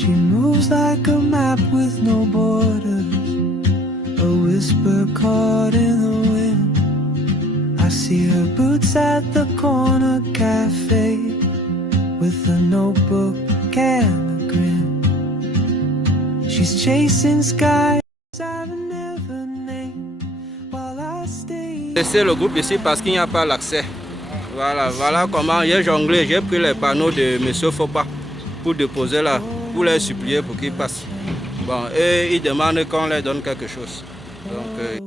She moves like a map with no borders, a whisper caught in the wind. I see her boots at the corner cafe with a notebook and a grin. She's chasing skies I've never named while I stay. Laissez le groupe ici parce qu'il n'y a pas l'accès. Voilà comment j'ai jonglé, j'ai pris les panneaux de Monsieur Fopa pour déposer là, pour les supplier pour qu'ils passent. Bon, et ils demandent qu'on leur donne quelque chose. Donc,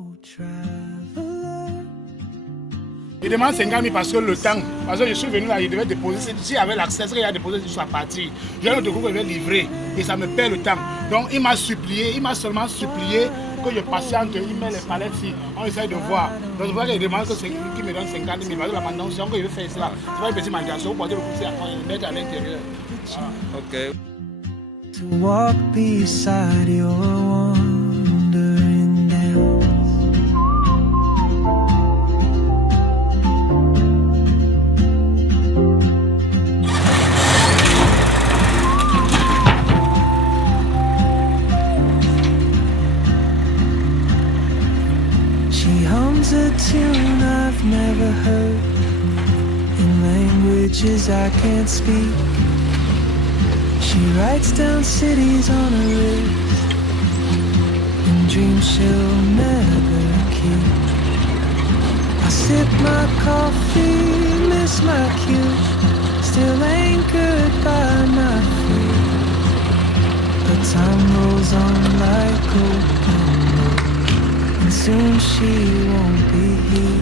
il demande 50 000 parce que le temps, parce que je suis venu là, il devait déposer, s'il y avait l'accès, il a déposé sur sa partie. J'ai un autre groupe qui devait livrer et ça me perd le temps. Donc il m'a supplié, il m'a seulement supplié que je patiente, il met les palettes ici, on essaie de voir. Donc je vois qu'il demande que c'est lui qui me donne 50 000, parce que la manutention que je vais faire cela, c'est pas une petite manutention, vous portez le coup, c'est à le mettre à l'intérieur. ok. To walk beside your wandering dance. She hums a tune I've never heard in languages I can't speak. She writes down cities on her wrist and dreams she'll never keep. I sip my coffee, miss my cue, still anchored by my feet. But time rolls on like open road, and soon she won't be here.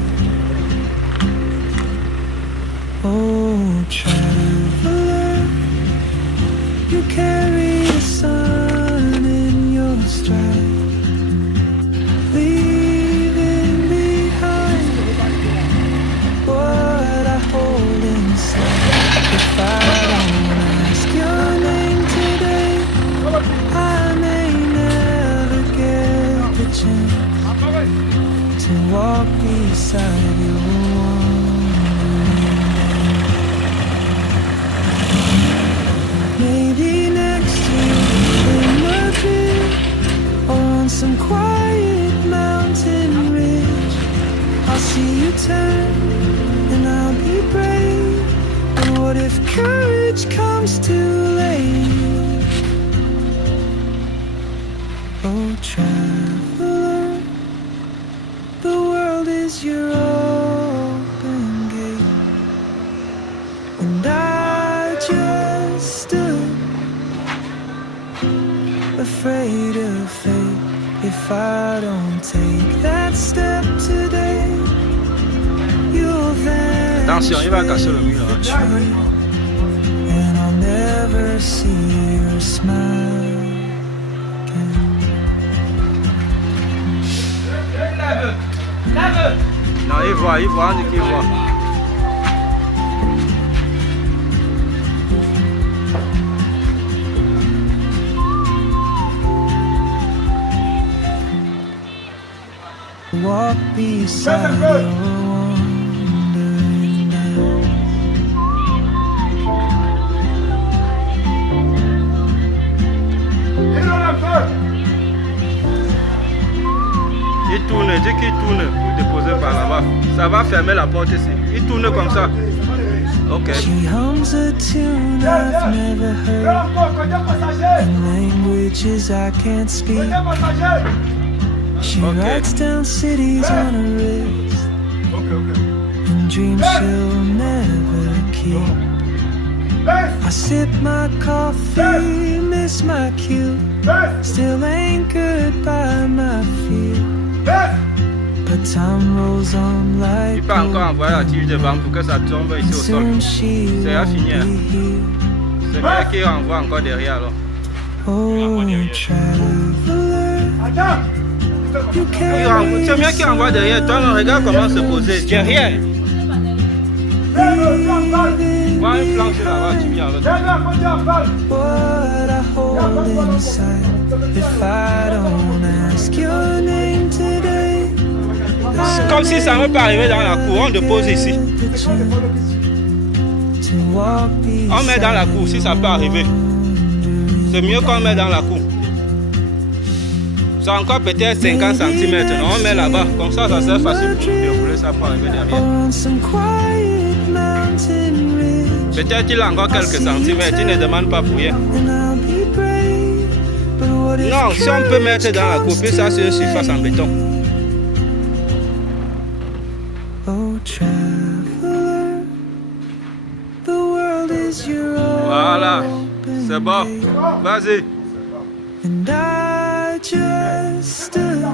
Oh, traveler, you carry the sun in your stride, leaving behind what I hold inside. If I don't ask your name today, I may never get the chance to walk beside your wandering dance. Maybe next year in Madrid, or on some quiet mountain ridge, I'll see you turn and I'll be brave. But what if courage comes too late? Oh, traveler, the world is your open gate, and I just stood afraid of fate. If I don't take that step today, you'll vanish. Attention, il va casser le mur. And I'll never see your smile again. Non, il voit, on dit qu'il voit. Walk beside your wandering dance. Il tourne, dit qu'il tourne pour déposer par là-bas. Ça va fermer la porte ici. Il tourne comme ça. Ok. She hums a tune I've never heard in languages I can't speak. She writes down cities on her wrist and dreams she'll never keep. I sip my coffee, miss my cue, still anchored by my fear. But time rolls on like Il peut encore envoyer la tige devant pour que ça tombe ici au sol. C'est à finir. C'est bien qu'il envoie encore derrière alors. Oh, traveler, you carry C'est bien qu'il envoie derrière. Toi, regarde comment se poser. Derrière. Vois une planche là-bas, tu viens avec. what I hold inside. If I don't ask your name today, C'est comme si ça ne peut pas arriver dans la cour. On dépose ici. On met dans la cour si ça peut arriver. C'est mieux qu'on met dans la cour. C'est encore peut-être 50 cm. On met là-bas. Comme ça c'est facile pour nous dérouler ça pour arriver derrière. Peut-être qu'il a encore quelques centimètres. Il ne demande pas pour rien. Non, si on peut mettre dans la cour, puis ça c'est une surface en béton. Voilà, c'est bon. Vas-y. And I just stood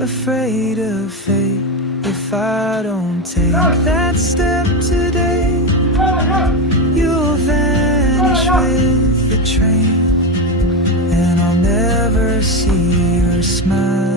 afraid of fate. If I don't take that step today, you'll vanish with the train, and I'll never see your smile.